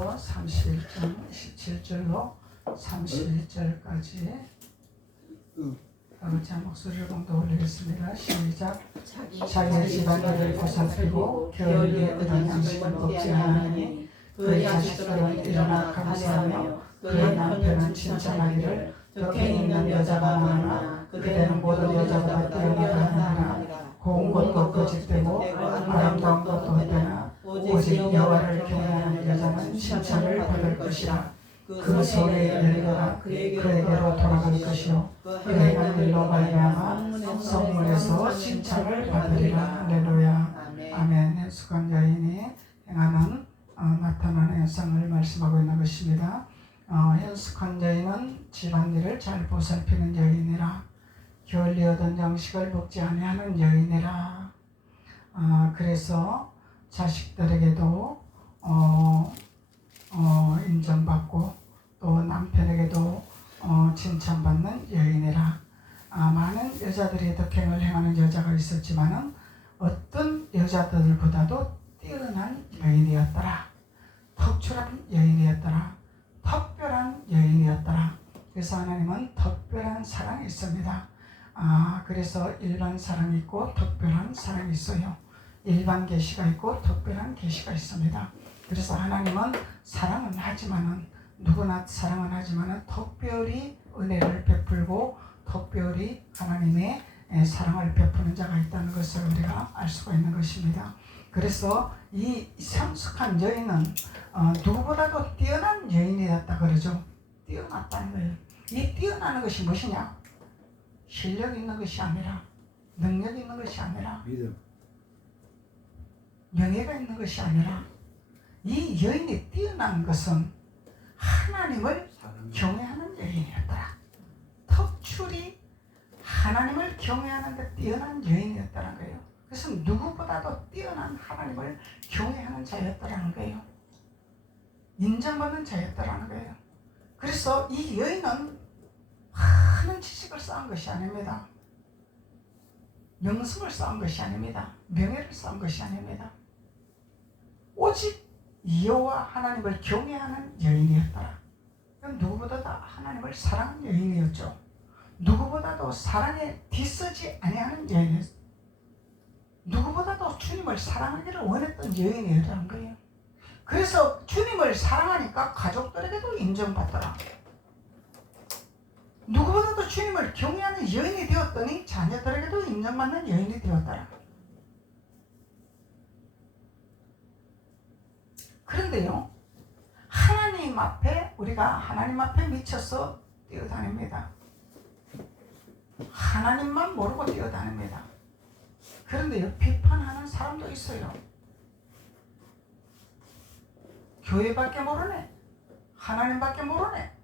1절부터 31절 27절로 31절까지 자 목소리를 공동 올리겠습니다. 시작. 자기의 집안일을 보살피고 겨울에 얻은 양식을 먹지 않으니 그의 자식들은 일어나 감사하며 그의 남편은 칭찬하기를 덕행 있는 여자가 많으나 그대는 모든 여자보다 뛰어나다 하느니라. 고운 것도 거짓되고 아름다운 것도 헛되나 오직 여호와를 경외하는 여자는 칭찬을 받을 것이라. 그 손의 열매가 그에게로 돌아갈 것이요 그 행한 일로 말미암아 성문에서 칭찬을 받으리라. 할렐루야. 아멘. 현숙한 여인이 행하는 나타나는 현상을 말씀하고 있는 것입니다. 현숙한 여인은 집안일을 잘 보살피는 여인이라. 겨울에 얻은 양식을 먹지 아니하는 여인이라. 그래서 자식들에게도 인정받고 또 남편에게도 칭찬받는 여인이라. 많은 여자들이 덕행을 행하는 여자가 있었지만은 어떤 여자들보다도 뛰어난 여인이었더라. 특출한 여인이었더라. 특별한 여인이었더라. 그래서 하나님은 특별한 사랑이 있습니다. 그래서 일반 사랑이 있고 특별한 사랑이 있어요. 일반 계시가 있고 특별한 계시가 있습니다. 그래서 하나님은 사랑은 하지만은 누구나 사랑은 하지만은 특별히 은혜를 베풀고 특별히 하나님의 사랑을 베푸는 자가 있다는 것을 우리가 알 수가 있는 것입니다. 그래서 이 성숙한 여인은 누구보다도 뛰어난 여인이었다 그러죠. 뛰어났다는 거예요. 이 뛰어나는 것이 무엇이냐? 실력 있는 것이 아니라 능력 있는 것이 아니라 명예가 있는 것이 아니라 이 여인이 뛰어난 것은 하나님을 경외하는 여인이었더라. 특출히 하나님을 경외하는 데 뛰어난 여인이었다는 거예요. 그래서 누구보다도 뛰어난 하나님을 경외하는 자였다는 거예요. 인정받는 자였다는 거예요. 그래서 이 여인은 많은 지식을 쌓은 것이 아닙니다. 명성을 쌓은 것이 아닙니다. 명예를 쌓은 것이 아닙니다. 오직 여호와 하나님을 경외하는 여인이었더라. 누구보다도 하나님을 사랑하는 여인이었죠. 누구보다도 사랑에 뒤서지 아니하는 여인이었어요. 누구보다도 주님을 사랑하기를 원했던 여인이었다는 거예요. 그래서 주님을 사랑하니까 가족들에게도 인정받더라. 누구보다도 주님을 경외하는 여인이 되었더니 자녀들에게도 인정받는 여인이 되었더라. 그런데요, 하나님 앞에 우리가 하나님 앞에 미쳐서 뛰어다닙니다. 하나님만 모르고 뛰어다닙니다. 그런데요, 비판하는 사람도 있어요. 교회밖에 모르네. 하나님밖에 모르네.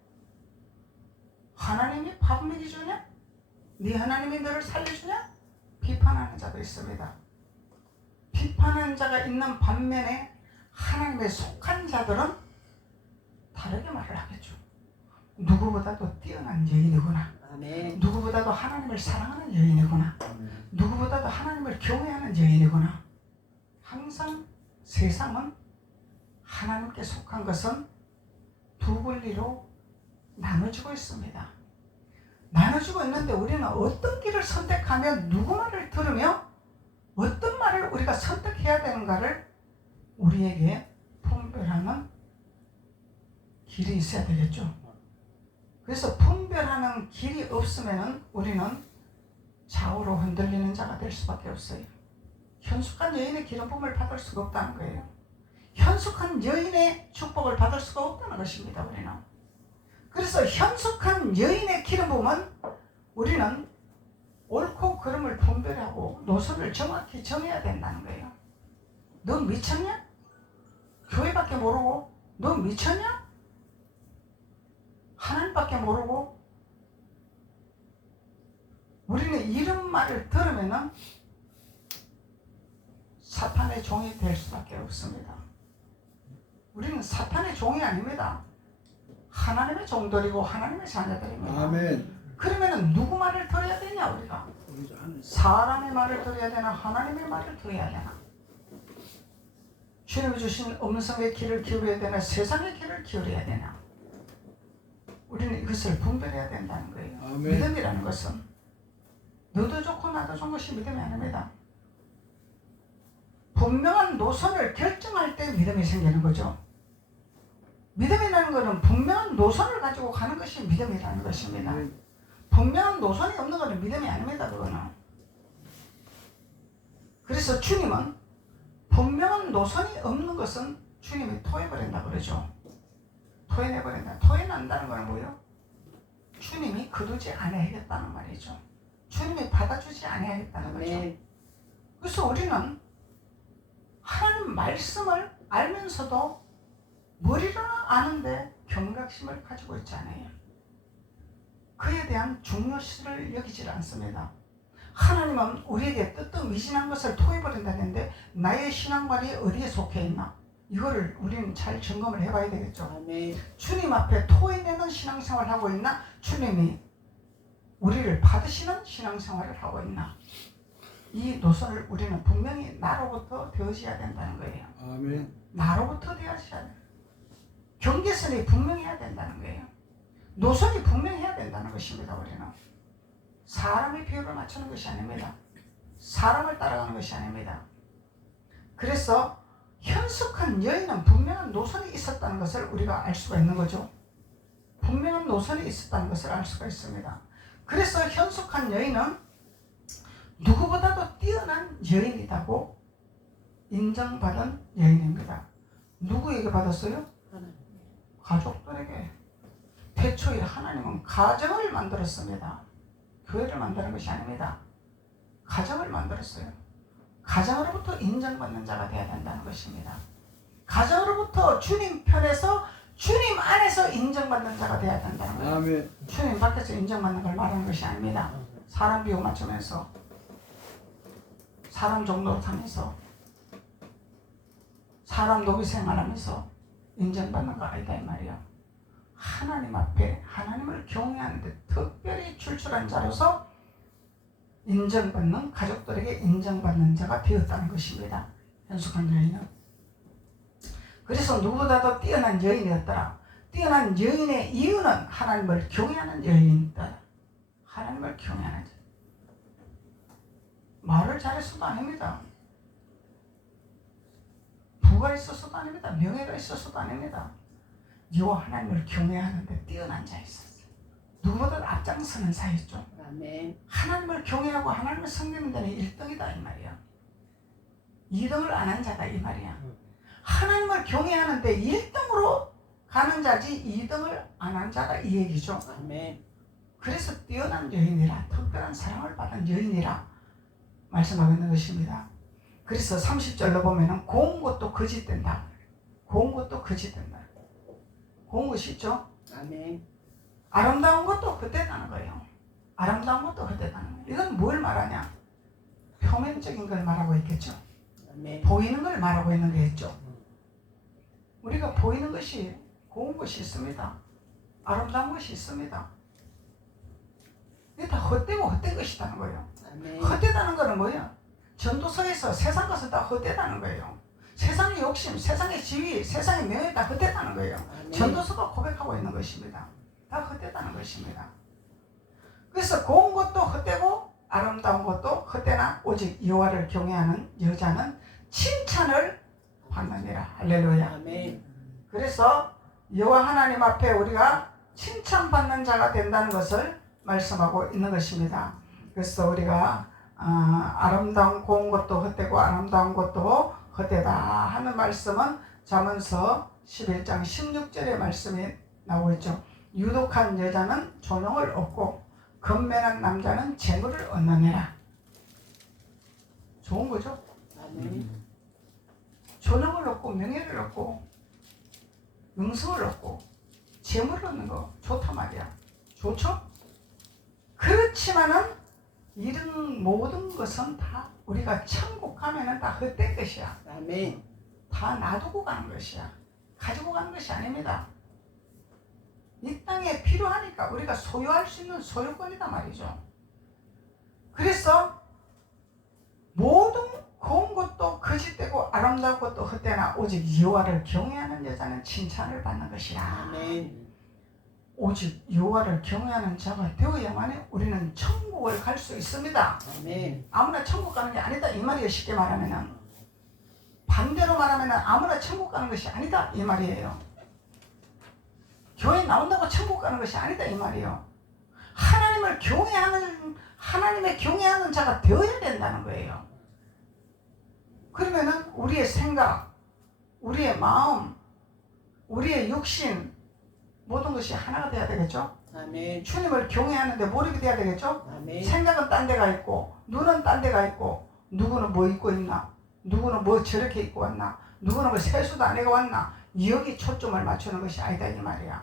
하나님이 밥 먹여주냐? 네 하나님이 너를 살려주냐? 비판하는 자도 있습니다. 비판하는 자가 있는 반면에 하나님에 속한 자들은 다르게 말을 하겠죠. 누구보다도 뛰어난 여인이구나. 아멘. 누구보다도 하나님을 사랑하는 여인이구나. 아멘. 누구보다도 하나님을 경외하는 여인이구나. 항상 세상은 하나님께 속한 것은 두 분리로 나눠주고 있습니다. 나눠주고 있는데 우리는 어떤 길을 선택하며 누구 말을 들으며 어떤 말을 우리가 선택해야 되는가를 우리에게 분별하는 길이 있어야 되겠죠. 그래서 분별하는 길이 없으면 우리는 좌우로 흔들리는 자가 될 수밖에 없어요. 현숙한 여인의 기름 부음을 받을 수가 없다는 거예요. 현숙한 여인의 축복을 받을 수가 없다는 것입니다. 우리는. 그래서 현숙한 여인의 기름 부음은 우리는 옳고 그름을 분별하고 노선을 정확히 정해야 된다는 거예요. 너 미쳤냐? 교회밖에 모르고 너 미쳤냐? 하나님밖에 모르고. 우리는 이런 말을 들으면은 사탄의 종이 될 수밖에 없습니다. 우리는 사탄의 종이 아닙니다. 하나님의 종들이고 하나님의 자녀들입니다. 아멘. 그러면은 누구 말을 들어야 되냐 우리가? 사람의 말을 들어야 되나 하나님의 말을 들어야 되나? 주님이 주신 음성의 귀를 기울여야 되나 세상의 귀를 기울여야 되나? 우리는 이것을 분별해야 된다는 거예요. 아멘. 믿음이라는 것은 너도 좋고 나도 좋은 것이 믿음이 아닙니다. 분명한 노선을 결정할 때 믿음이 생기는 거죠. 믿음이라는 것은 분명한 노선을 가지고 가는 것이 믿음이라는 것입니다. 분명한 노선이 없는 것은 믿음이 아닙니다. 그거는. 그래서 주님은 분명한 노선이 없는 것은 주님이 토해버린다 그러죠. 토해내버린다. 토해낸다는 건 뭐예요? 주님이 거두지 않아야겠다는 말이죠. 주님이 받아주지 않아야겠다는 거죠. 그래서 우리는 하나님 말씀을 알면서도 머리로는 아는데 경각심을 가지고 있지 않아요. 그에 대한 중요시를 여기질 않습니다. 하나님은 우리에게 뜨뜻미진한 것을 토해버린다는데 나의 신앙발이 어디에 속해 있나? 이거를 우리는 잘 점검을 해봐야 되겠죠. 아멘. 주님 앞에 토해내는 신앙생활을 하고 있나? 주님이 우리를 받으시는 신앙생활을 하고 있나? 이 노선을 우리는 분명히 나로부터 되어져야 된다는 거예요. 아멘. 나로부터 되어져야 돼요. 경계선이 분명해야 된다는 거예요. 노선이 분명해야 된다는 것입니다. 우리는 사람의 비율을 맞추는 것이 아닙니다. 사람을 따라가는 것이 아닙니다. 그래서 현숙한 여인은 분명한 노선이 있었다는 것을 우리가 알 수가 있는 거죠. 분명한 노선이 있었다는 것을 알 수가 있습니다. 그래서 현숙한 여인은 누구보다도 뛰어난 여인이라고 인정받은 여인입니다. 누구에게 받았어요? 가족들에게. 태초에 하나님은 가정을 만들었습니다. 교회를 만드는 것이 아닙니다. 가정을 만들었어요. 가정으로부터 인정받는 자가 되어야 된다는 것입니다. 가정으로부터 주님 편에서 주님 안에서 인정받는 자가 되어야 된다는 거예요. 아멘. 주님 밖에서 인정받는 걸 말하는 것이 아닙니다. 사람 비유 맞추면서 사람 종로를 타면서 사람 노비 생활하면서 인정받는 거 아니다 이 말이야. 하나님 앞에 하나님을 경외하는데 특별히 출출한 자로서 인정받는 가족들에게 인정받는 자가 되었다는 것입니다. 현숙한 여인은. 그래서 누구보다도 뛰어난 여인이었더라. 뛰어난 여인의 이유는 하나님을 경외하는 여인이다. 하나님을 경외하는 자. 말을 잘했어도 아닙니다. 부가 있어서도 아닙니다. 명예가 있어서도 아닙니다. 여호와 하나님을 경외하는데 뛰어난 자였었어요. 누구보다 앞장서는 자였죠. 아멘. 하나님을 경외하고 하나님을 섬기는 데는 1등이다 이 말이야. 2등을 안 한 자다 이 말이야. 하나님을 경외하는데 1등으로 가는 자지 2등을 안 한 자다 이 얘기죠. 아멘. 그래서 뛰어난 여인이라 특별한 사랑을 받은 여인이라 말씀하고 있는 것입니다. 그래서 30절로 보면은 고운 것도 거짓된다. 고운 것도 거짓된다. 고운 것이 있죠. 아멘. 아름다운 것도 헛되다는 거예요. 아름다운 것도 헛되다는 거예요. 이건 뭘 말하냐? 표면적인 걸 말하고 있겠죠. 아멘. 보이는 걸 말하고 있는 거겠죠. 우리가 보이는 것이 고운 것이 있습니다. 아름다운 것이 있습니다. 이게 다 헛되고 헛된 것이라는 거예요. 아멘. 헛되다는 거는 뭐예요? 전도서에서 세상 것은 다 헛되다는 거예요. 세상의 욕심, 세상의 지위, 세상의 명예 다 헛되다는 거예요. 아멘. 전도서가 고백하고 있는 것입니다. 다 헛되다는 것입니다. 그래서 고운 것도 헛되고 아름다운 것도 헛되나 오직 여호와를 경외하는 여자는 칭찬을 받느니라. 할렐루야. 아멘. 그래서 여호와 하나님 앞에 우리가 칭찬받는 자가 된다는 것을 말씀하고 있는 것입니다. 그래서 우리가 아름다운 고운 것도 헛되고 아름다운 것도 헛되다 하는 말씀은 잠언서 11장 16절의 말씀이 나오고 있죠. 유독한 여자는 존엄을 얻고 건면한 남자는 재물을 얻느니라. 좋은 거죠. 아멘. 존엄을 얻고 명예를 얻고 명성을 얻고 재물을 얻는 거 좋단 말이야. 좋죠? 그렇지만은 이런 모든 것은 다 우리가 천국 가면은 다 헛된 것이야. 아멘. 다 놔두고 가는 것이야. 가지고 가는 것이 아닙니다. 이 땅에 필요하니까 우리가 소유할 수 있는 소유권이다 말이죠. 그래서 모든 고운 것도 거짓되고 아름다운 것도 헛되나 오직 여호와를 경외하는 여자는 칭찬을 받는 것이라. 아멘. 오직 여호와를 경외하는 자가 되어야만 우리는 천국을 갈 수 있습니다. 아멘. 아무나 천국 가는 게 아니다 이 말이에요. 쉽게 말하면은 반대로 말하면은 아무나 천국 가는 것이 아니다 이 말이에요. 교회 나온다고 천국 가는 것이 아니다 이 말이에요. 하나님을 경외하는 하나님의 경외하는 자가 되어야 된다는 거예요. 그러면은 우리의 생각, 우리의 마음, 우리의 육신 모든 것이 하나가 돼야 되겠죠. 아멘. 주님을 경외하는데 몰입이 돼야 되겠죠. 아멘. 생각은 딴 데가 있고 눈은 딴 데가 있고 누구는 뭐 입고 있나, 누구는 뭐 저렇게 입고 왔나, 누구는 뭐 세수도 안 해가 왔나, 여기 초점을 맞추는 것이 아니다 이 말이야.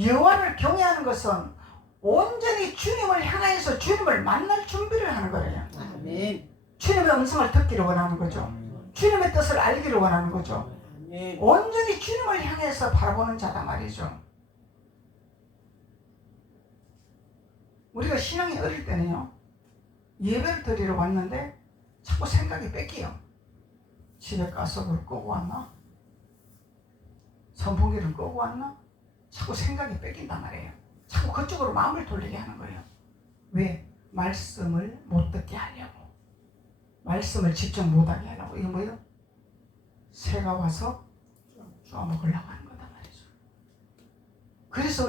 여호와를 경외하는 것은 온전히 주님을 향해서 주님을 만날 준비를 하는 거예요. 아멘. 주님의 음성을 듣기를 원하는 거죠. 주님의 뜻을 알기를 원하는 거죠. 아멘. 온전히 주님을 향해서 바라보는 자다 말이죠. 우리가 신앙이 어릴 때는요, 예배를 드리러 왔는데 자꾸 생각이 뺏기요. 집에 가스불 끄고 왔나? 선풍기를 끄고 왔나? 자꾸 생각이 뺏긴단 말이에요. 자꾸 그쪽으로 마음을 돌리게 하는 거예요. 왜? 말씀을 못 듣게 하려고. 말씀을 집중 못하게 하려고. 이거 뭐예요? 새가 와서 쪼아먹으려고 하는 거단 말이죠. 그래서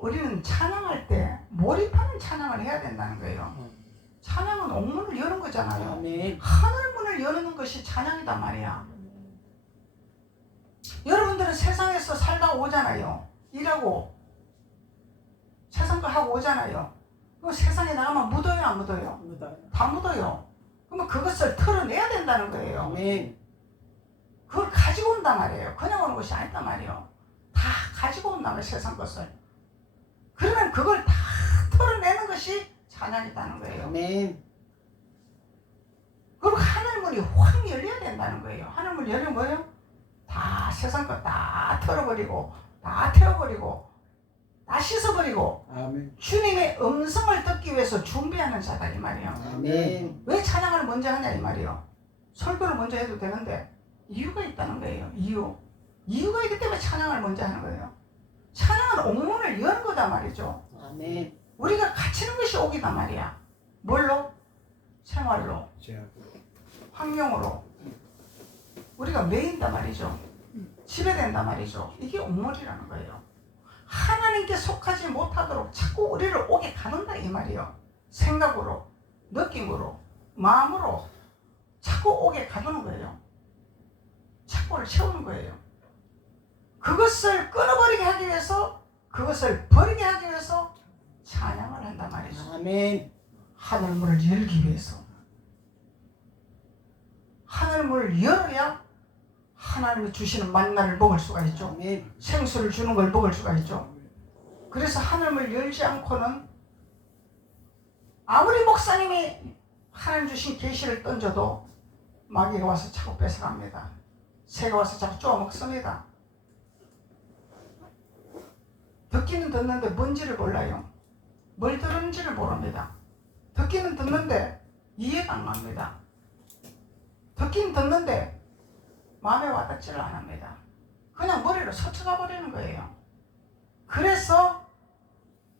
우리는 찬양할 때 몰입하는 찬양을 해야 된다는 거예요. 찬양은 옥문을 여는 거잖아요. 아멘. 하늘문을 여는 것이 찬양이단 말이야. 여러분들은 세상에서 살다 오잖아요. 일하고 세상 거 하고 오잖아요. 그럼 세상에 나가면 묻어요 안 묻어요? 묻어요. 다 묻어요. 그러면 그것을 털어내야 된다는 거예요. 아멘. 그걸 가지고 온단 말이에요. 그냥 오는 것이 아니단 말이에요. 다 가지고 온단 말이에요. 세상 것을. 그러면 그걸 다 털어내는 것이 찬양이다는 거예요. 아멘. 그리고 하늘문이 확 열려야 된다는 거예요. 하늘문 열리면 뭐예요? 다 세상 것 다 털어버리고 다 태워버리고 다 씻어버리고 아멘. 주님의 음성을 듣기 위해서 준비하는 자다 이 말이에요. 아멘. 왜 찬양을 먼저 하냐 이 말이에요. 설교를 먼저 해도 되는데 이유가 있다는 거예요. 이유가 있기 때문에 찬양을 먼저 하는 거예요. 찬양은 옥문을 여는 거단 말이죠. 아멘. 우리가 갇히는 것이 옥이단 말이야. 뭘로? 생활로, 환경으로 우리가 매인단 말이죠. 지배된단 말이죠. 이게 옥문이라는 거예요. 하나님께 속하지 못하도록 자꾸 우리를 옥에 가는다 이 말이에요. 생각으로, 느낌으로, 마음으로 자꾸 옥에 가두는 거예요. 착고를 채우는 거예요. 그것을 끊어버리게 하기 위해서, 그것을 버리게 하기 위해서 찬양을 한단 말이죠. 아멘. 하늘문을 열기 위해서. 하늘문을 열어야 하나님이 주시는 만나를 먹을 수가 있죠. 아멘. 생수를 주는 걸 먹을 수가 있죠. 그래서 하늘문을 열지 않고는 아무리 목사님이 하나님 주신 계시를 던져도 마귀가 와서 자꾸 뺏어갑니다. 새가 와서 자꾸 쪼아먹습니다. 듣기는 듣는데 뭔지를 몰라요. 뭘 들은지를 모릅니다. 듣기는 듣는데 이해가 안 갑니다. 듣기는 듣는데 마음에 와닿지를 안 합니다. 그냥 머리로 스쳐가 버리는 거예요. 그래서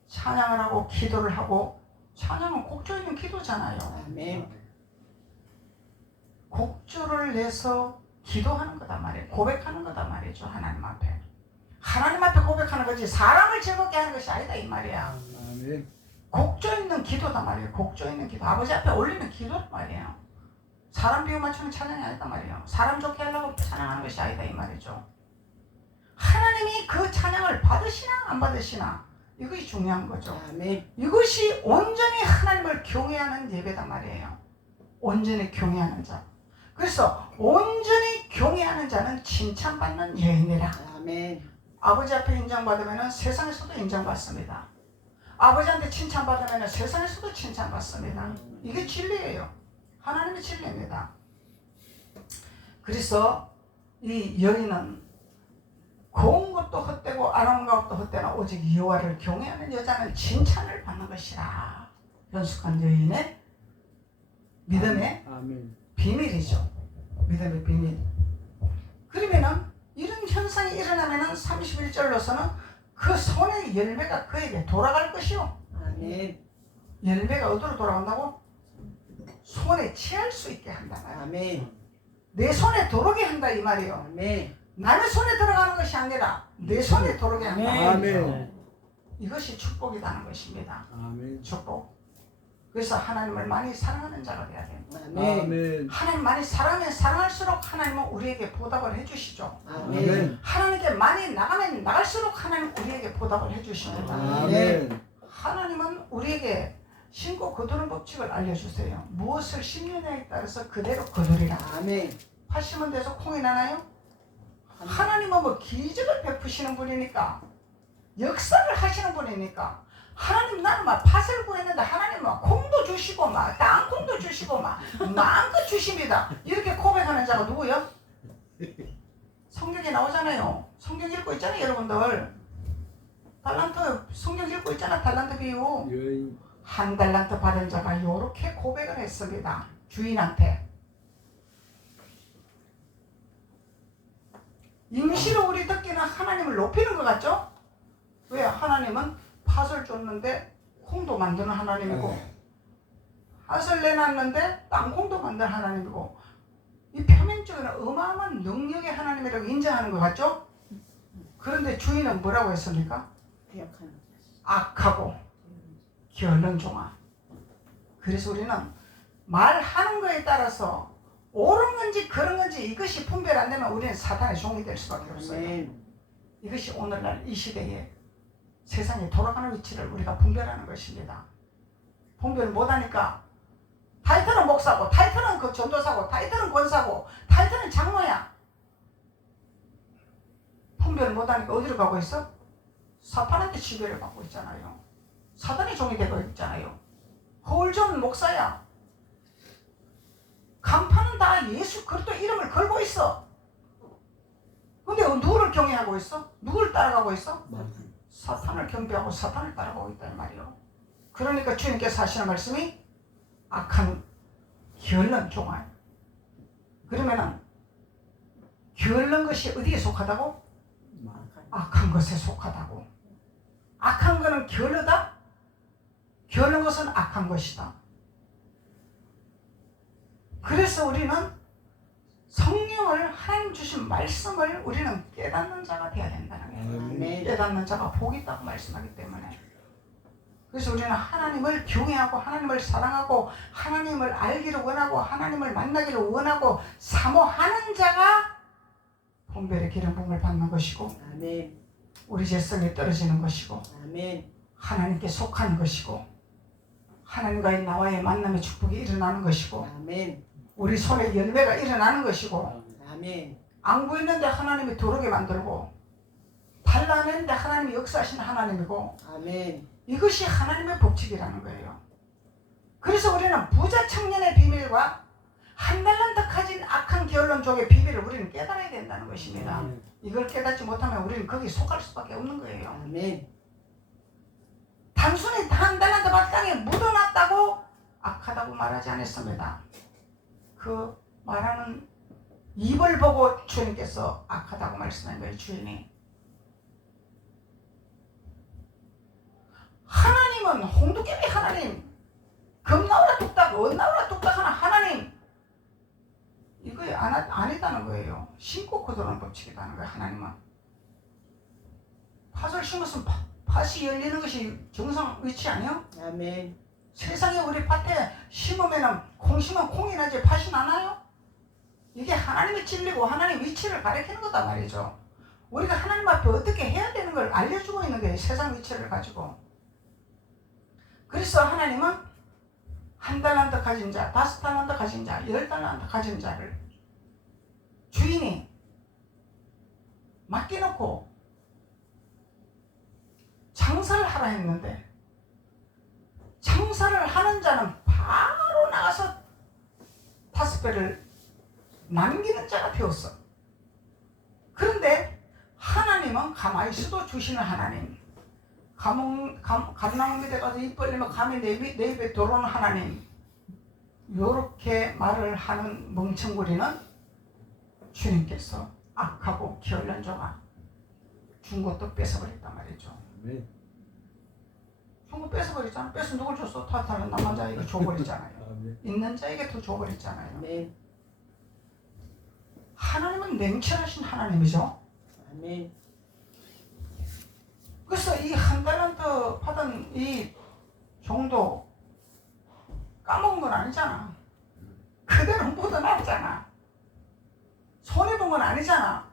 찬양을 하고 기도를 하고, 찬양은 곡조 있는 기도잖아요. 아멘. 곡조를 내서 기도하는 거단 말이에요. 고백하는 거단 말이죠. 하나님 앞에. 하나님 앞에 고백하는 거지 사람을 즐겁게 하는 것이 아니다 이 말이야. 아멘. 곡조 있는 기도단 말이에요. 곡조 있는 기도. 아버지 앞에 올리는 기도란 말이에요. 사람 비유 맞추는 찬양이 아니다 말이에요. 사람 좋게 하려고 찬양하는 것이 아니다 이 말이죠. 하나님이 그 찬양을 받으시나 안 받으시나 이것이 중요한 거죠. 아멘. 이것이 온전히 하나님을 경외하는 예배단 말이에요. 온전히 경외하는 자. 그래서 온전히 경외하는 자는 칭찬받는 여인이라. 아멘. 아버지 앞에 인정받으면 세상에서도 인정받습니다. 아버지한테 칭찬받으면 세상에서도 칭찬받습니다. 이게 진리예요. 하나님의 진리입니다. 그래서 이 여인은 고운 것도 헛되고 아름다운 것도 헛되나 오직 여호와를 경외하는 여자는 칭찬을 받는 것이라. 연숙한 여인의 믿음의 아멘. 비밀이죠. 믿음의 비밀. 그러면은 이런 현상이 일어나면은 31절로서는 그 손의 열매가 그에게 돌아갈 것이요. 아멘. 열매가 어디로 돌아간다고? 손에 취할 수 있게 한다. 아멘. 내 손에 들어오게 한다 이 말이요. 아멘. 남의 손에 들어가는 것이 아니라 내 손에 들어오게 한다. 아멘. 이것이 축복이라는 것입니다. 아멘. 축복. 그래서 하나님을 많이 사랑하는 자가 돼야 됩니다. 아멘. 아멘. 하나님 많이 사랑하면 사랑할수록 하나님은 우리에게 보답을 해주시죠. 아멘. 하나님께 많이 나가면 나갈수록 하나님 우리에게 보답을 해주십니다. 아멘. 하나님은 우리에게 신고 거두는 법칙을 알려주세요. 무엇을 심느냐에 따라서 그대로 거두리라. 아멘. 80원 돼서 콩이 나나요? 하나님은 뭐 기적을 베푸시는 분이니까, 역사를 하시는 분이니까, 하나님 나는 막 팥을 구했는데 하나님 막 콩도 주시고 막 땅콩도 주시고 막 마음껏 주십니다. 이렇게 고백하는 자가 누구요? 성경에 나오잖아요. 성경 읽고 있잖아요, 여러분들. 달란트 성경 읽고 있잖아. 달란트 비유. 여인. 한 달란트 받은 자가 이렇게 고백을 했습니다. 주인한테. 임시로 우리 듣기는 하나님을 높이는 것 같죠? 왜? 하나님은 팥을 줬는데 콩도 만드는 하나님이고, 팥을 내놨는데 땅콩도 만드는 하나님이고, 이 표면적으로는 어마어마한 능력의 하나님이라고 인정하는 것 같죠? 그런데 주인은 뭐라고 했습니까? 배역하는 악하고 게을렁종아. 그래서 우리는 말하는 거에 따라서 옳은 건지 그런 건지 이것이 분별 안 되면 우리는 사탄의 종이 될 수밖에 없어요. 아멘. 이것이 오늘날 이 시대에 세상에 돌아가는 위치를 우리가 분별하는 것입니다. 분별을 못하니까 타이틀은 목사고, 타이틀은 그 전도사고, 타이틀은 권사고, 타이틀은 장로야. 분별을 못하니까 어디로 가고 있어? 사탄한테 지배를 받고 있잖아요. 사탄의 종이 되고 있잖아요. 허울전 목사야. 간판은 다 예수 그리스도 이름을 걸고 있어. 근데 누구를 경외하고 있어? 누구를 따라가고 있어? 사탄을 경배하고 사탄을 따라가고 있단 말이요. 그러니까 주님께서 하시는 말씀이 악한 게을른 종아. 그러면은 게을른 것이 어디에 속하다고? 악한 것에 속하다고. 악한 것은 게을르다? 게을른 것은 악한 것이다. 그래서 우리는 성령을, 하나님 주신 말씀을 우리는 깨닫는 자가 되어야 된다는 거예요. 아멘. 깨닫는 자가 복이 있다고 말씀하기 때문에. 그래서 우리는 하나님을 경외하고 하나님을 사랑하고 하나님을 알기를 원하고 하나님을 만나기를 원하고 사모하는 자가 분별의 기름 부음을 받는 것이고, 아멘. 우리 죄성이 떨어지는 것이고, 아멘. 하나님께 속한 것이고, 하나님과의 나와의 만남의 축복이 일어나는 것이고, 아멘. 우리 손에 열매가 일어나는 것이고, 아멘. 안 보이는데 하나님이 들어오게 만들고, 달라 안 했는데 하나님이 역사하시는 하나님이고, 아멘. 이것이 하나님의 법칙이라는 거예요. 그래서 우리는 부자 청년의 비밀과 한 달란트 가진 악한 게을른족의 비밀을 우리는 깨달아야 된다는 것입니다. 이걸 깨닫지 못하면 우리는 거기 속할 수밖에 없는 거예요. 아멘. 단순히 한 달란트 밭 땅에 묻어놨다고 악하다고 말하지 않았습니다. 그 말하는 입을 보고 주님께서 악하다고 말씀한 거예요. 주인이. 하나님은 홍두깨비 하나님, 겁나오라 뚝딱, 언나오라 뚝딱 하는 하나님, 이거 아니다는 거예요. 심고 거두는 법칙이라는 거예요. 하나님은 팥을 심었으면 팥이 열리는 것이 정상 위치 아니에요? 아멘. 세상에 우리 밭에 심으면 콩 심으면 콩이 나지 팥이 나나요? 이게 하나님의 진리고 하나님의 위치를 가리키는 거다 말이죠. 우리가 하나님 앞에 어떻게 해야 되는 걸 알려주고 있는 거예요. 세상 위치를 가지고. 그래서 하나님은 한 달란트 가진 자, 5달란트 가진 자, 10달란트 가진 자를 주인이 맡겨놓고 장사를 하라 했는데, 장사를 하는 자는 바로 나가서 5배를 남기는 자가 되었어. 그런데 하나님은 가만히 있어도 주시는 하나님, 감나무 밑에 가서 입 벌리면 감이 내 입에 들어오는 하나님, 요렇게 말을 하는 멍청구리는 주님께서 악하고 게을른 자가 준 것도 뺏어버렸단 말이죠. 아멘. 준 거 뺏어버렸잖아. 뺏어 누굴 줬어? 타타는 남한 자에게 줘버렸잖아요. 아멘. 있는 자에게 더 줘버렸잖아요. 아멘. 하나님은 냉철하신 하나님이죠. 아멘. 그래서 이 한 달란트 받은 이 정도 까먹은 건 아니잖아. 그대로 묻어놨잖아. 손해본 건 아니잖아.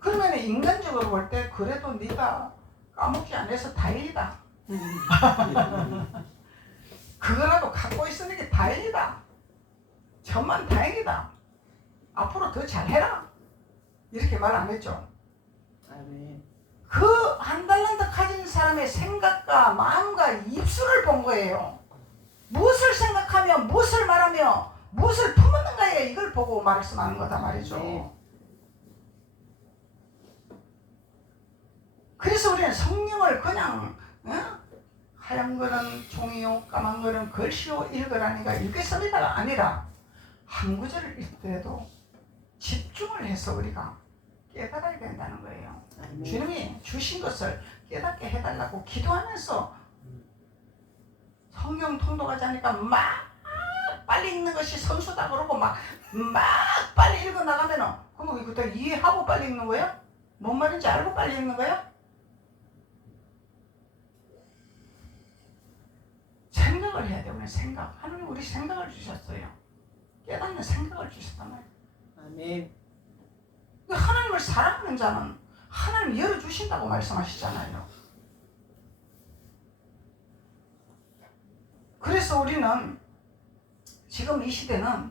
그러면 인간적으로 볼 때 그래도 네가 까먹지 않아서 다행이다. 그거라도 갖고 있으니까 다행이다. 정말 다행이다. 앞으로 더 잘해라. 이렇게 말 안 했죠. 아멘. 그 한 달란트 가진 사람의 생각과 마음과 입술을 본 거예요. 무엇을 생각하며 무엇을 말하며 무엇을 품었는가에 이걸 보고 말씀하는 거다 말이죠. 네. 그래서 우리는 성령을 그냥 하얀 거는 종이요 까만 거는 글씨요 읽으라니까 읽겠습니다가 아니라 한 구절을 읽더라도 집중을 해서 우리가 깨달아야 된다는 거예요. 아멘. 주님이 주신 것을 깨닫게 해달라고 기도하면서 성경 통독하지 않으니까 막 빨리 읽는 것이 선수다 그러고 막 빨리 읽어 나가면은 그럼 이거 이해하고 빨리 읽는 거예요? 뭔 말인지 알고 빨리 읽는 거예요? 생각을 해야 돼요. 우리 생각. 하나님 우리 생각을 주셨어요. 깨닫는 생각을 주셨단 말이에요. 아멘. 하나님을 사랑하는 자는 하나님 열어주신다고 말씀하시잖아요. 그래서 우리는 지금 이 시대는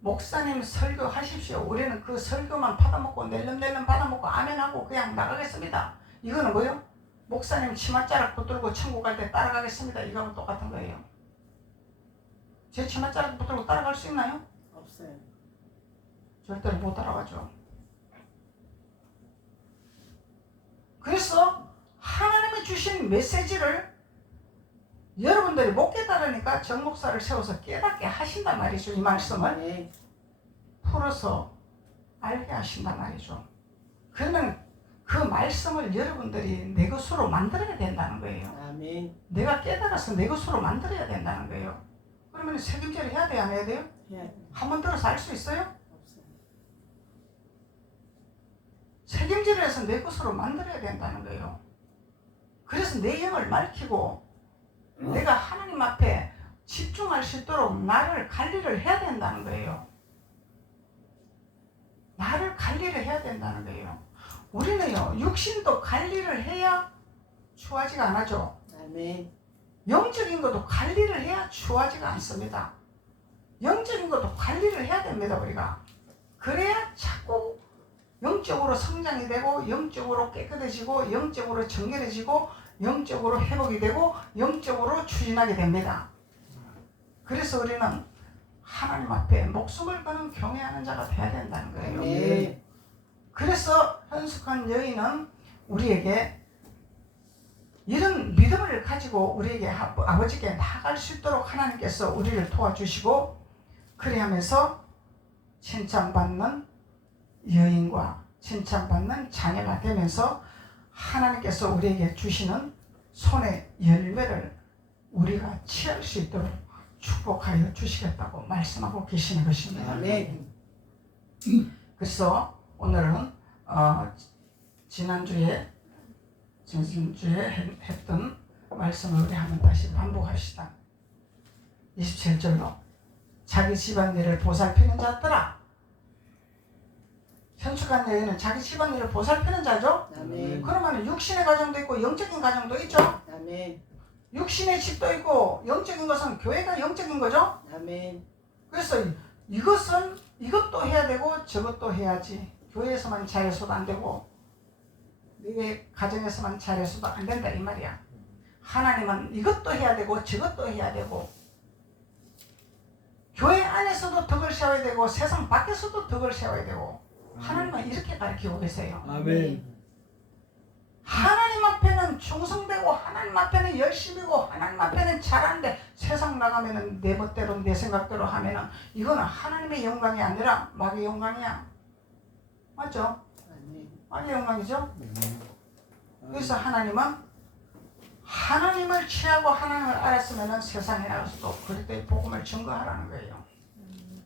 목사님 설교하십시오. 우리는 그 설교만 받아먹고 낼름낼름 받아먹고 아멘하고 그냥 나가겠습니다. 이거는 뭐요? 목사님 치맛자락 붙들고 천국 갈 때 따라가겠습니다. 이거하고 똑같은 거예요. 제 치맛자락 붙들고 따라갈 수 있나요? 없어요. 절대로 못 따라가죠. 그래서 하나님이 주신 메시지를 여러분들이 못 깨달으니까 정 목사를 세워서 깨닫게 하신단 말이죠. 이 말씀을 아멘. 풀어서 알게 하신단 말이죠. 그러면 그 말씀을 여러분들이 내 것으로 만들어야 된다는 거예요. 아멘. 내가 깨달아서 내 것으로 만들어야 된다는 거예요. 그러면 책임제를 해야 돼요? 안 해야 돼요? 해야 돼. 한 번 들어서 알 수 있어요? 없어요. 책임지를 해서 내 것으로 만들어야 된다는 거예요. 그래서 내 영을 밝히고 내가 하나님 앞에 집중할 수 있도록 나를 관리를 해야 된다는 거예요. 나를 관리를 해야 된다는 거예요. 우리는요, 육신도 관리를 해야 추하지가 않아죠. 아멘. 영적인 것도 관리를 해야 추하지가 않습니다. 영적인 것도 관리를 해야 됩니다, 우리가. 그래야 자꾸 영적으로 성장이 되고 영적으로 깨끗해지고 영적으로 정결해지고 영적으로 회복이 되고 영적으로 추진하게 됩니다. 그래서 우리는 하나님 앞에 목숨을 거는 경외하는 자가 돼야 된다는 거예요. 아멘. 그래서 현숙한 여인은 우리에게 이런 믿음을 가지고 우리에게 아버지께 나아갈 수 있도록 하나님께서 우리를 도와주시고 그래 하면서 칭찬받는 여인과 칭찬받는 자녀가 되면서 하나님께서 우리에게 주시는 손의 열매를 우리가 취할 수 있도록 축복하여 주시겠다고 말씀하고 계시는 것입니다. 아멘. 그래서 오늘은 지난주에 했던 말씀을 우리 한번 다시 반복합시다. 27절로 자기 집안일을 보살피는 자들아. 현숙한 여인은 자기 집안일을 보살피는 자죠. 아멘. 그러면 육신의 가정도 있고 영적인 가정도 있죠. 아멘. 육신의 집도 있고 영적인 것은 교회가 영적인 거죠. 아멘. 그래서 이것도 해야 되고 저것도 해야지. 교회에서만 잘해서도 안 되고 네 가정에서만 잘해서도 안 된다 이 말이야. 하나님은 이것도 해야 되고 저것도 해야 되고 교회 안에서도 덕을 세워야 되고 세상 밖에서도 덕을 세워야 되고 하나님은 이렇게 가르치고 계세요. 아멘. 하나님 앞에는 앞에는 충성되고 하나님 앞에는 열심이고 하나님 앞에는 잘하는데 세상 나가면은 내 멋대로 내 생각대로 하면은 이거는 하나님의 영광이 아니라 마귀의 영광이야. 맞죠? 아멘. 마귀의 영광이죠? 그래서 하나님은 하나님을 취하고 하나님을 알았으면은 세상에 나가서도 그리스도의 복음을 증거하라는 거예요.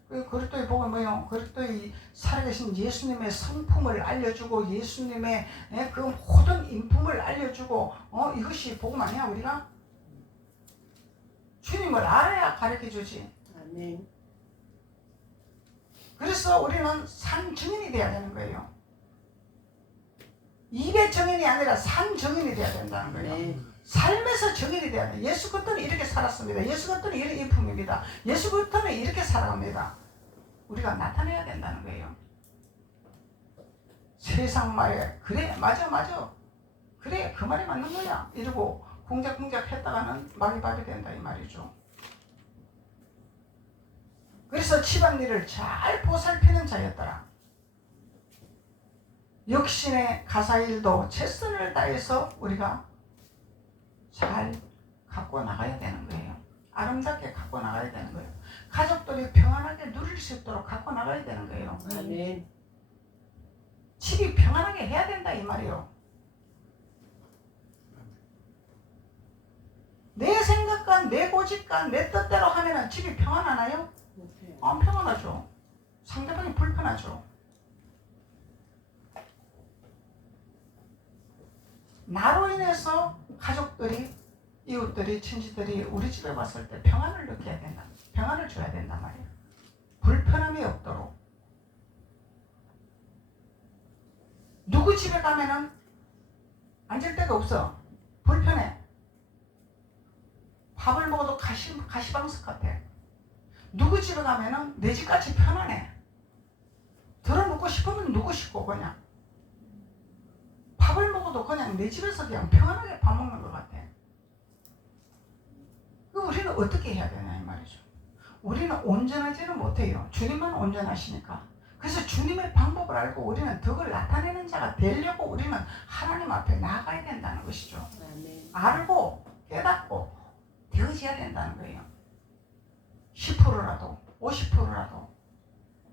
그 그리스도의 복음은 뭐예요? 그리스도의 살아계신 예수님의 성품을 알려주고 예수님의 그 모든 인품을 알려주고 이것이 복음 아니야 우리가? 주님을 알아야 가르쳐주지. 아멘. 그래서 우리는 산 증인이 돼야 되는 거예요. 입의 증인이 아니라 산 증인이 돼야 된다는 거예요. 아멘. 삶에서 증인이 돼야 돼. 예수 그리스도는 이렇게 살았습니다. 예수 그리스도는 이런 인품입니다. 예수 그리스도는 이렇게 살아갑니다. 우리가 나타내야 된다는 거예요. 세상 말에 그래 맞아 그래 그 말이 맞는 거야 이러고 궁작궁작 했다가는 마귀밥이 된다 이 말이죠. 그래서 집안일을 잘 보살피는 자였더라. 육신의 가사일도 최선을 다해서 우리가 잘 갖고 나가야 되는 거예요. 아름답게 갖고 나가야 되는 거예요. 가족들이 평안하게 누릴 수 있도록 갖고 나가야 되는 거예요. 아멘. 집이 평안하게 해야 된다 이 말이에요. 내 생각과 내 고집과 내 뜻대로 하면 집이 평안하나요? 못해요. 안 평안하죠. 상대방이 불편하죠. 나로 인해서 가족들이 이웃들이 친지들이 우리 집에 왔을 때 평안을 느껴야 된다. 평안을 줘야 된단 말이에요. 불편함이 없도록. 누구 집에 가면은 앉을 데가 없어. 불편해. 밥을 먹어도 가시방석 같아. 누구 집에 가면은 내 집같이 편안해. 들어눕고 싶으면 누구 싶고 그냥. 밥을 먹어도 그냥 내 집에서 그냥 평안하게 밥 먹는 것 같아. 우리는 어떻게 해야 되냐 이 말이죠. 우리는 온전하지는 못해요. 주님만 온전하시니까. 그래서 주님의 방법을 알고 우리는 덕을 나타내는 자가 되려고 우리는 하나님 앞에 나아가야 된다는 것이죠. 아멘. 알고 깨닫고 되어져야 된다는 거예요. 10%라도 50%라도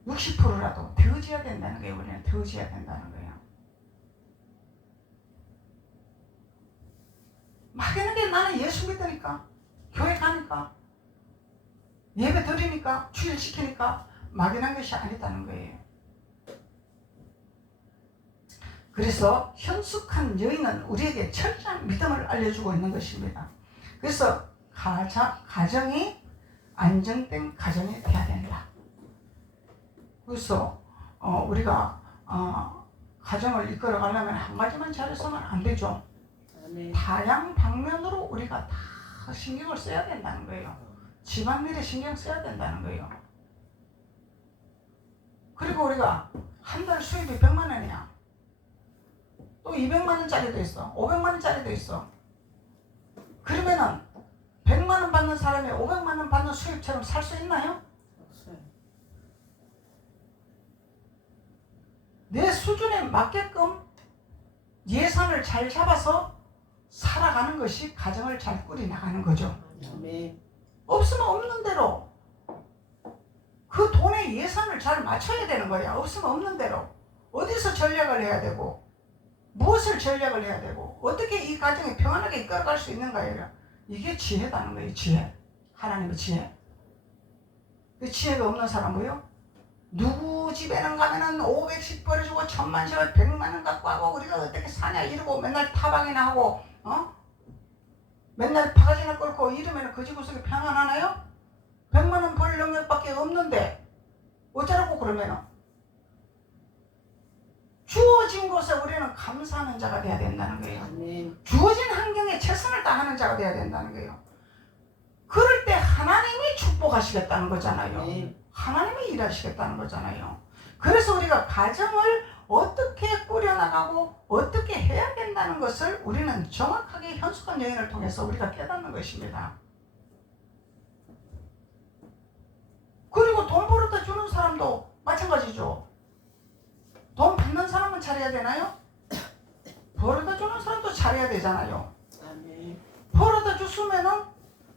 60%라도 되어져야 된다는 거예요. 우리는 되어져야 된다는 거예요. 막연하게 나는 예수 믿으니까 교회 가니까 예배 드리니까 주일 시키니까 막연한 것이 아니다는 거예요. 그래서 현숙한 여인은 우리에게 철저한 믿음을 알려주고 있는 것입니다. 그래서 가정이 안정된 가정이 돼야 된다. 그래서 우리가 가정을 이끌어 가려면 한 가지만 잘해서는 안 되죠. 아멘. 다양 방면으로 우리가 다 신경을 써야 된다는 거예요. 집안일에 신경 써야 된다는 거예요. 그리고 우리가 한 달 수입이 100만 원이야. 또 200만 원짜리도 있어. 500만 원짜리도 있어. 그러면은 100만 원 받는 사람이 500만 원 받는 수입처럼 살 수 있나요? 없어요. 내 수준에 맞게끔 예산을 잘 잡아서 살아가는 것이 가정을 잘 꾸려 나가는 거죠. 아멘. 없으면 없는 대로 그 돈의 예산을 잘 맞춰야 되는 거야. 없으면 없는 대로 어디서 전략을 해야 되고 무엇을 전략을 해야 되고 어떻게 이 가정이 평안하게 이끌어갈 수 있는가요. 이게 지혜다는 거예요. 지혜. 하나님의 지혜. 그 지혜가 없는 사람 뭐요? 누구 집에는 가면은 500씩 벌어주고 1000만씩 100만 원 갖고 하고 우리가 어떻게 사냐 이러고 맨날 타방이나 하고 맨날 바가지나 끌고 이러면 그 집 구석이 평안하나요? 100만 원 벌 능력밖에 없는데 어쩌라고 그러면은 주어진 곳에 우리는 감사하는 자가 돼야 된다는 거예요. 아멘. 주어진 환경에 최선을 다하는 자가 돼야 된다는 거예요. 그럴 때 하나님이 축복하시겠다는 거잖아요. 아멘. 하나님이 일하시겠다는 거잖아요. 그래서 우리가 가정을 어떻게 꾸려나가고 어떻게 해야 된다는 것을 우리는 정확하게 현숙한 여인을 통해서 우리가 깨닫는 것입니다. 그리고 돈 벌어다 주는 사람도 마찬가지죠. 돈 받는 사람은 잘해야 되나요? 벌어다 주는 사람도 잘해야 되잖아요. 아멘. 벌어다 줬으면은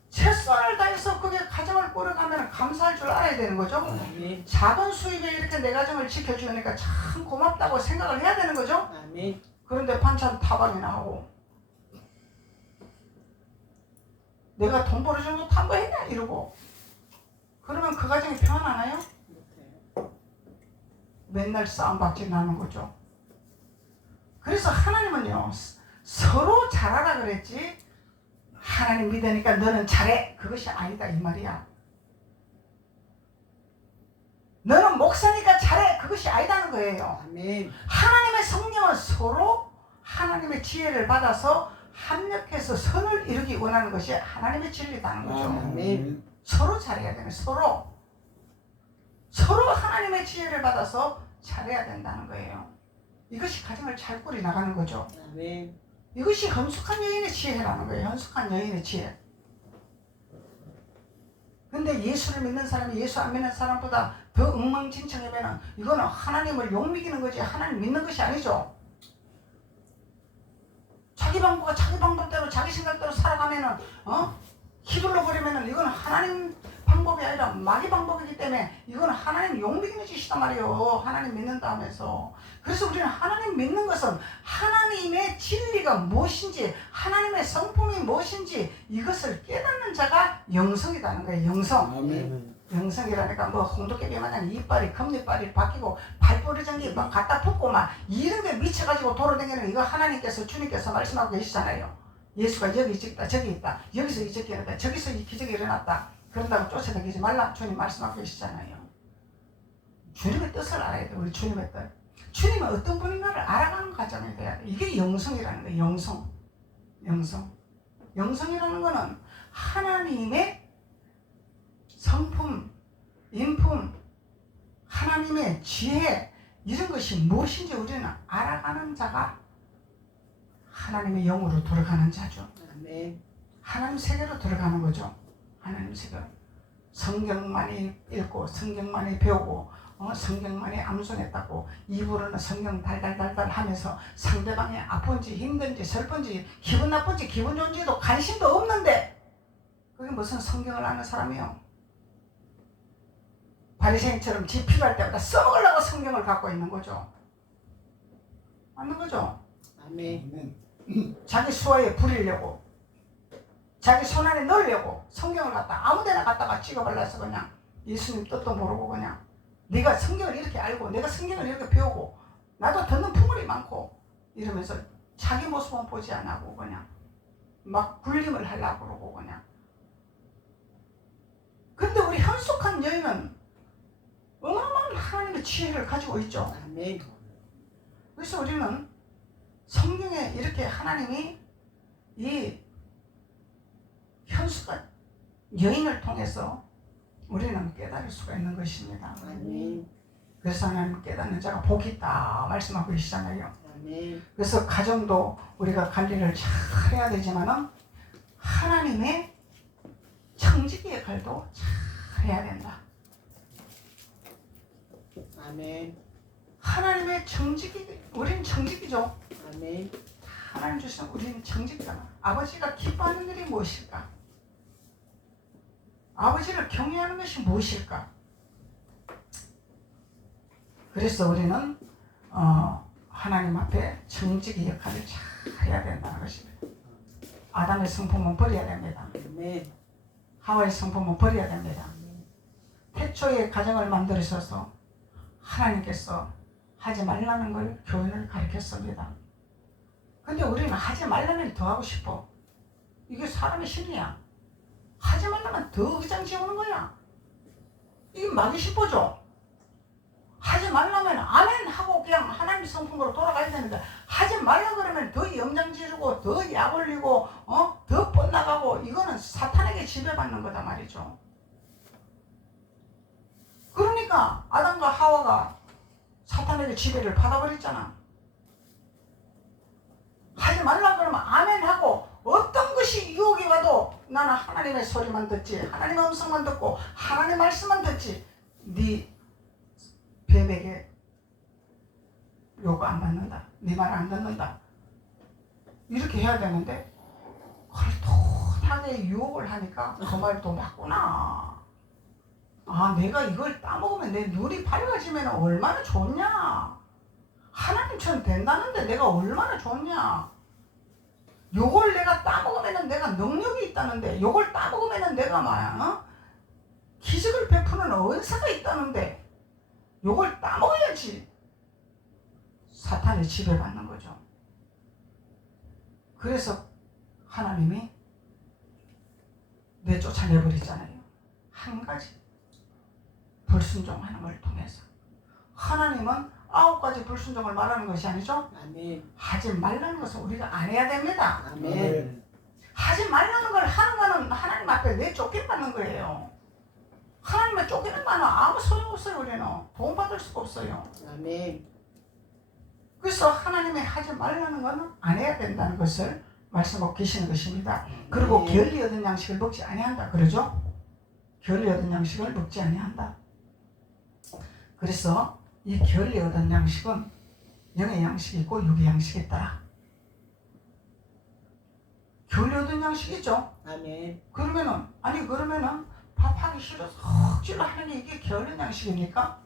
최선을 다해서 그게 가정을 꾸려가면 감사할 줄 알아야 되는 거죠. 아멘. 작은 수입에 이렇게 내 가정을 지켜주니까 참 고맙다고 생각을 해야 되는 거죠. 아멘. 그런데 반찬 타박이나 하고 내가 돈 벌어주는 거 딴 거 했냐 이러고 그러면 그 가정이 평안하나요? 못해요. 맨날 싸움박질 나는 거죠. 그래서 하나님은요 서로 잘하라 그랬지 하나님 믿으니까 너는 잘해 그것이 아니다 이 말이야. 너는 목사니까 잘해 그것이 아니다는 거예요. 아멘. 하나님의 성령은 서로 하나님의 지혜를 받아서 합력해서 선을 이루기 원하는 것이 하나님의 진리다는 거죠. 아멘. 서로 잘해야 되는 서로 하나님의 지혜를 받아서 잘해야 된다는 거예요. 이것이 가정을 잘 꾸려 나가는 거죠. 아멘. 이것이 헌숙한 여인의 지혜라는 거예요. 헌숙한 여인의 지혜. 근데 예수를 믿는 사람이 예수 안 믿는 사람보다 더 엉망진창이면 이거는 하나님을 욕먹이는 거지 하나님 믿는 것이 아니죠. 자기 방법과 자기 방법대로 자기 생각대로 살아가면은 휘둘러 버리면은 이거는 하나님 방법이 아니라 마귀 방법이기 때문에 이거는 하나님 욕먹이는 짓이단 말이에요. 하나님 믿는다 하면서. 그래서 우리는 하나님 믿는 것은 하나님의 진리가 무엇인지 하나님의 성품이 무엇인지 이것을 깨닫는 자가 영성이라는 거예요. 영성. 아멘. 영성이라니까 뭐 홍도깨비 마냥 이빨이 금리빨이 바뀌고 발버리전기 막 갖다 붙고 막 이런 게 미쳐가지고 돌아다니는 이거 하나님께서 주님께서 말씀하고 계시잖아요. 예수가 여기 있다 저기 있다 여기서 이 기적이 일어났다 저기서 이 기적이 일어났다 그런다고 쫓아다니지 말라 주님 말씀하고 계시잖아요. 주님의 뜻을 알아야 돼. 우리 주님의 뜻. 주님은 어떤 분인가를 알아가는 과정이 돼야 돼. 이게 영성이라는 거예요. 영성이라는 거는 하나님의 성품, 인품, 하나님의 지혜 이런 것이 무엇인지 우리는 알아가는 자가 하나님의 영으로 들어가는 자죠. 아멘. 하나님 세계로 들어가는 거죠. 하나님 세계. 성경 많이 읽고 성경 많이 배우고 성경 많이 암송했다고 입으로는 성경 달달달달 하면서 상대방이 아픈지 힘든지 슬픈지 기분 나쁜지 기분 좋은지도 관심도 없는데 그게 무슨 성경을 아는 사람이요. 바리새인처럼 지 필요할 때마다 써먹으려고 성경을 갖고 있는 거죠. 맞는 거죠. 아멘. 자기 수화에 부리려고 자기 손안에 넣으려고 성경을 갖다 아무데나 갖다가 찍어발라서 그냥 예수님 뜻도 모르고 그냥 내가 성경을 이렇게 알고 내가 성경을 이렇게 배우고 나도 듣는 풍물이 많고 이러면서 자기 모습은 보지 않고 그냥 막 군림을 하려고 그러고 그냥. 근데 우리 현숙한 여인은 어마어마한 하나님의 지혜를 가지고 있죠. 아멘. 그래서 우리는 성경에 이렇게 하나님이 이 현숙한 여인을 통해서 우리는 깨달을 수가 있는 것입니다. 아멘. 그래서 하나님 깨닫는 자가 복이 있다 말씀하고 계시잖아요. 아멘. 그래서 가정도 우리가 관리를 잘 해야 되지만은 하나님의 청지기의 역할도 잘 해야 된다. 아멘. 하나님의 청지기, 우리는 청지기죠. 아멘. 하나님 주신 우리는 청지기잖아. 아버지가 기뻐하는 일이 무엇일까? 아버지를 경외하는 것이 무엇일까? 그래서 우리는 하나님 앞에 청지기 역할을 잘 해야 된다는 것입니다. 아담의 성품은 버려야 됩니다. 아멘. 하와의 성품은 버려야 됩니다. 태초에 가정을 만들으셔서 하나님께서 하지 말라는 걸 교훈을 가르쳤습니다. 근데 우리는 하지 말라면 더 하고 싶어. 이게 사람의 심리야. 하지 말라면 더 그장 지우는 거야. 이게 마귀 싶어져. 하지 말라면 아멘 하고 그냥 하나님 성품으로 돌아가야 되는데 하지 말라 그러면 더 염장 지르고 더 약 올리고 더 뻗나가고 이거는 사탄에게 지배받는 거다 말이죠. 그러니까 아담과 하와가 사탄에게 지배를 받아버렸잖아. 하지 말라 그러면 아멘 하고 어떤 것이 유혹이 와도 나는 하나님의 소리만 듣지 하나님의 음성만 듣고 하나님의 말씀만 듣지 네 뱀에게 요구 안 받는다. 네 말 안 듣는다. 이렇게 해야 되는데 그걸 유혹을 하니까 그 말도 맞구나. 아, 내가 이걸 따먹으면 내 눈이 밝아지면 얼마나 좋냐. 하나님처럼 된다는데 내가 얼마나 좋냐. 요걸 내가 따먹으면 내가 능력이 있다는데, 요걸 따먹으면 내가 말이야, 기적을 베푸는 은사가 있다는데, 요걸 따먹어야지 사탄의 지배받는 거죠. 그래서 하나님이 내쫓아내버리잖아요. 한 가지 불순종하는 걸 통해서. 하나님은 9가지 불순종을 말하는 것이 아니죠. 아멘. 하지 말라는 것은 우리가 안 해야 됩니다. 아멘. 하지 말라는 걸 하는 거는 하나님 앞에 내쫓김받는 거예요. 하나님의 쫓기는 거는 아무 소용없어요. 우리는 도움받을 수가 없어요. 아멘. 그래서 하나님이 하지 말라는 거는 안 해야 된다는 것을 말씀하고 계시는 것입니다. 그리고 결리 얻은 양식을 먹지 아니한다. 그러죠? 결리 얻은 양식을 먹지 아니한다. 그래서 이 결리 얻은 양식은 영의 양식이 있고 육의 양식이 있다. 결리 얻은 양식이죠. 아멘. 그러면은 밥하기 싫어서 억지로 하는 게 이게 결리 양식입니까?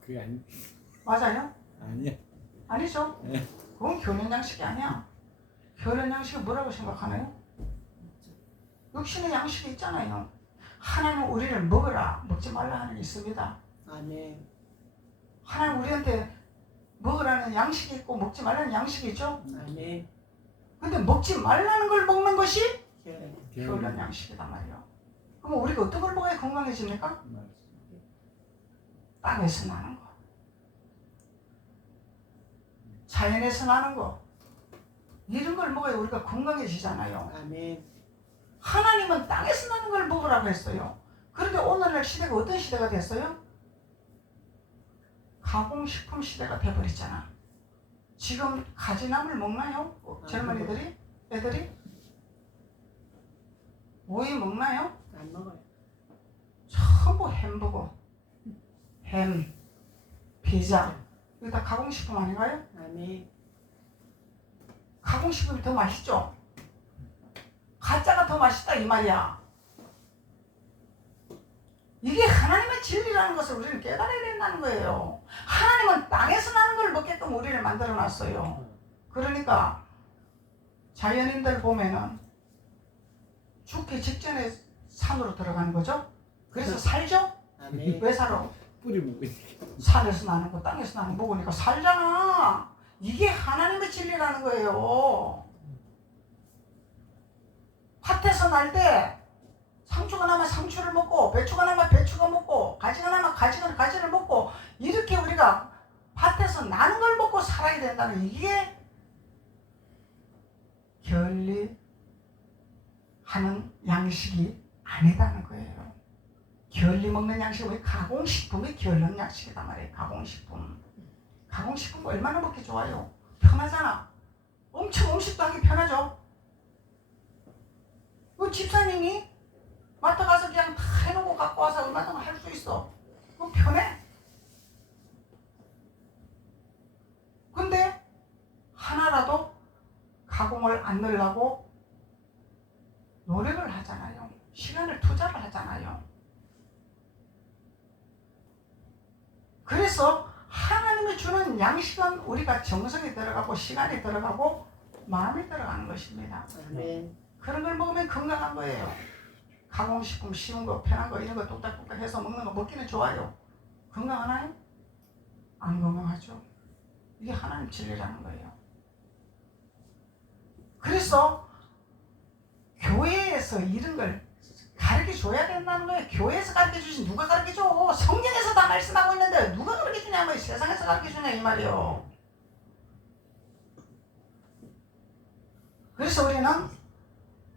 그게 아니 맞아요? 아니야. 아니죠. 네. 그건 결리 양식이 아니야. 결리 양식이 뭐라고 생각하나요? 육신의 양식이 있잖아요. 하나님 우리를 먹으라, 먹지 말라 하는 게 있습니다. 아멘. 하나님 우리한테 먹으라는 양식이 있고 먹지 말라는 양식이 있죠. 아멘. 근데 먹지 말라는 걸 먹는 것이 결. 결론 양식이단 말이에요. 그럼 우리가 어떤 걸 먹어야 건강해집니까? 땅에서 나는 거, 자연에서 나는 거, 이런 걸 먹어야 우리가 건강해지잖아요. 아멘. 하나님은 땅에서 나는 걸 먹으라고 했어요. 그런데 오늘날 시대가 어떤 시대가 됐어요? 가공식품 시대가 돼버렸잖아. 지금 가지나물 먹나요? 젊은이들이? 애들이? 오이 먹나요? 안 먹어요. 전부 햄버거, 햄, 피자, 이거 다 가공식품 아닌가요? 아멘. 가공식품이 더 맛있죠? 가짜가 더 맛있다 이 말이야. 이게 하나님의 진리라는 것을 우리는 깨달아야 된다는 거예요. 하나님은 땅에서 나는 걸 먹게끔 우리를 만들어 놨어요. 그러니까 자연인들 보면은 죽기 직전에 산으로 들어가는 거죠. 그래서 살죠? 아멘. 왜 살아? 뿌리 먹고 있는 산에서 나는 거 땅에서 나는 거 먹으니까 살잖아. 이게 하나님의 진리라는 거예요. 밭에서 날 때 상추가 나면 상추를 먹고, 배추가 나면 배추가 먹고, 가지가 나면 가지를 먹고, 이렇게 우리가 밭에서 나는 걸 먹고 살아야 된다는, 이게 결리하는 양식이 아니다는 거예요. 결리 먹는 양식은 가공식품이 결론 양식이단 말이에요. 가공식품 얼마나 먹기 좋아요. 편하잖아. 엄청 음식도 하기 편하죠. 그 집사님이 마트 가서 그냥 다 해놓고 갖고 와서 얼마나 할 수 있어. 그거 편해. 근데 하나라도 가공을 안 넣으려고 노력을 하잖아요. 시간을 투자를 하잖아요. 그래서 하나님이 주는 양식은 우리가 정성이 들어가고 시간이 들어가고 마음이 들어가는 것입니다. 아멘. 그런 걸 먹으면 건강한 거예요. 가공식품 쉬운 거, 편한 거, 이런 거 뚝딱뚝딱 해서 먹는 거 먹기는 좋아요. 건강하나요? 안 건강하죠. 이게 하나님 진리라는 거예요. 그래서 교회에서 이런 걸 가르쳐 줘야 된다는 거예요. 교회에서 가르쳐 주신 누가 가르쳐 줘? 성경에서 다 말씀하고 있는데 누가 가르쳐 주냐면 세상에서 가르쳐 주냐 이 말이에요. 그래서 우리는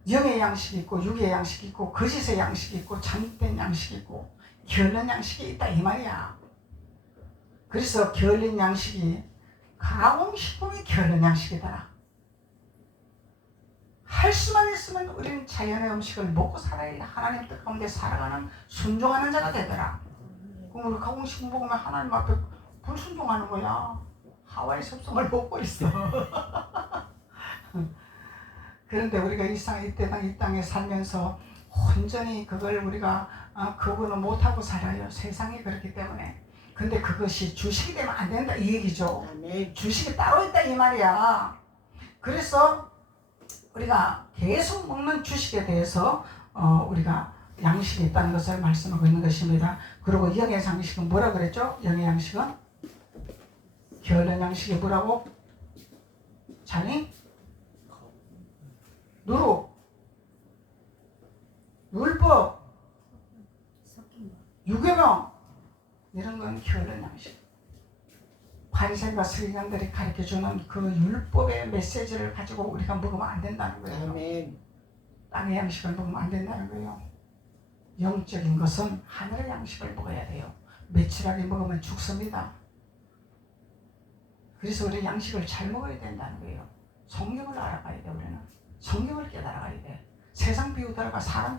영의 양식이 있고 육의 양식이 있고 거짓의 양식이 있고 잘못된 양식이 있고 결론 양식이 있다 이 말이야. 그래서 결론 양식이 가공식품이 결론 양식이다. 할 수만 있으면 우리는 자연의 음식을 먹고 살아야 하나님 뜻 가운데 살아가는 순종하는 자가 되더라. 그럼 우리 가공식품 먹으면 하나님 앞에 불순종하는 거야. 하와이 섭성을 먹고 있어. 그런데 우리가 이 땅에 살면서 온전히 그걸 우리가 그거는 못하고 살아요. 세상이 그렇기 때문에. 근데 그것이 주식이 되면 안 된다 이 얘기죠. 아멘. 주식이 따로 있다 이 말이야. 그래서 우리가 계속 먹는 주식에 대해서 우리가 양식이 있다는 것을 말씀하고 있는 것입니다. 그리고 영의 양식은 뭐라 그랬죠? 영의 양식은 게으른 양식이 뭐라고? 자니? 누룩, 율법, 유계명 이런 건 게으른 양식. 바리새인과 서기관들이 가르쳐주는 그 율법의 메시지를 가지고 우리가 먹으면 안 된다는 거예요. 아멘. 땅의 양식을 먹으면 안 된다는 거예요. 영적인 것은 하늘의 양식을 먹어야 돼요. 매출하게 먹으면 죽습니다. 그래서 우리 양식을 잘 먹어야 된다는 거예요. 성경을 알아가야 돼. 우리는 성경을 깨달아가야 돼. 세상 비유들과 사람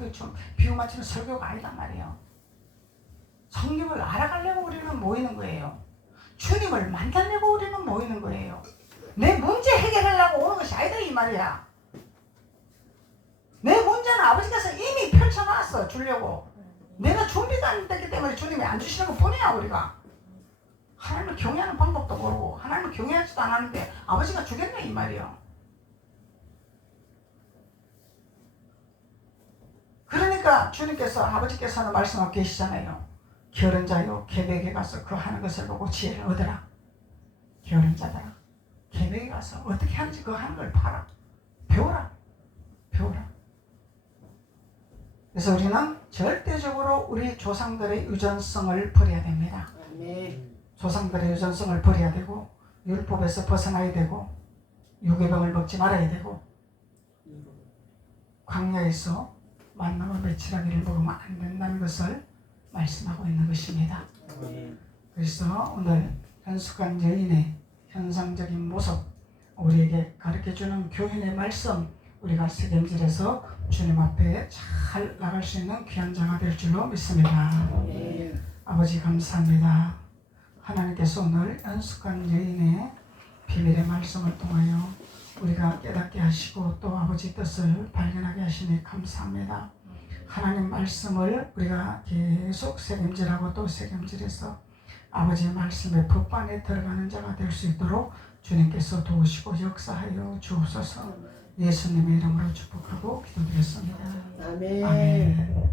비유 맞추는 설교가 아니란 말이에요. 성경을 알아가려고 우리는 모이는 거예요. 주님을 만나려고 우리는 모이는 거예요. 내 문제 해결하려고 오는 것이 아니다 이 말이야. 내 문제는 아버지께서 이미 펼쳐놨어 주려고. 내가 준비가 안 됐기 때문에 주님이 안 주시는 것 뿐이야. 우리가 하나님을 경외하는 방법도 모르고 하나님을 경외하지도 않았는데 아버지가 주겠네 이 말이야. 그러니까 주님께서 아버지께서는 말씀하고 계시잖아요. 게으른 자요 계백에 가서 그 하는 것을 보고 지혜를 얻으라. 게으른 자들아 계백에 가서 어떻게 하는지 그 하는 걸 봐라. 배워라. 그래서 우리는 절대적으로 우리 조상들의 유전성을 버려야 됩니다. 아멘. 조상들의 유전성을 버려야 되고 율법에서 벗어나야 되고 유괴병을 먹지 말아야 되고 광야에서 만나고 매출하기를 먹으면 안 된다는 것을 말씀하고 있는 것입니다. 아멘. 그래서 오늘 현숙한 여인의 현상적인 모습 우리에게 가르쳐주는 교훈의 말씀 우리가 세겜질에서 주님 앞에 잘 나갈 수 있는 귀한 자가 될 줄로 믿습니다. 아멘. 아버지 감사합니다. 하나님께서 오늘 연숙한 여인의 비밀의 말씀을 통하여 우리가 깨닫게 하시고 또 아버지 뜻을 발견하게 하시니 감사합니다. 하나님 말씀을 우리가 계속 새김질하고 또 새김질해서 아버지의 말씀의 법반에 들어가는 자가 될 수 있도록 주님께서 도우시고 역사하여 주옵소서. 예수님의 이름으로 축복하고 기도드렸습니다. 아멘. 아멘.